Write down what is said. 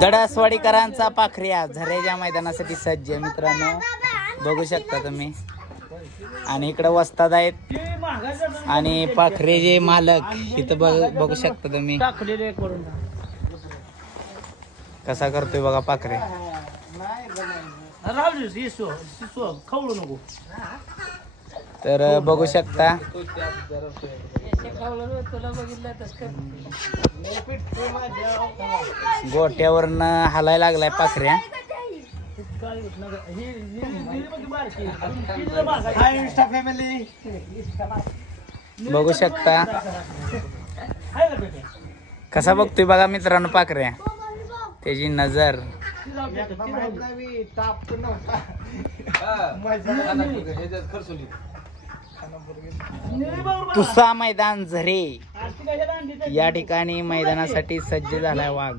दडासवाडीकरांचा पाखऱ्या झऱ्याच्या मैदानासाठी सज्ज आहे मित्रांनो, बघू शकता तुम्ही. आणि इकडे वस्ताद आहेत आणि पाखरेचे मालक इथं बघू शकता तुम्ही. कसा करतोय बघा पाखरे. तर बघू शकता गोट्यावरनं हलायला लागलाय पाखऱ्या. बघू शकता कसा बघतोय बघा मित्रांनो पाखऱ्या, त्याची नजर. तुसा मैदान झरे या ठिकाणी मैदानासाठी सज्ज झालाय वाघ.